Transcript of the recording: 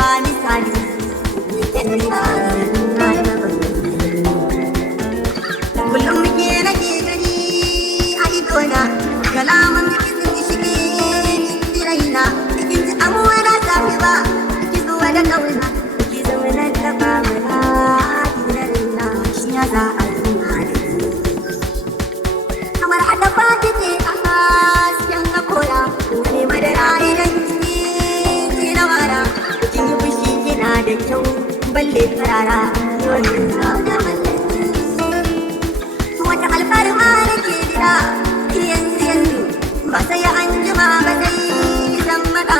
ba misali kullum muke nake gani a idona kalaman sun shige raina cikin ji amuwa na tafi ba ki zuwa da kauna ki zama na taba mana ki raina shi ya za a yi kamar hada ba kike a hasken hakora ne madara idan ki na mara kin yi fushi kina da kyau balle tarara wannan zauna wata alfarma nake jira yanzu ba sai an jima ba sai zan maka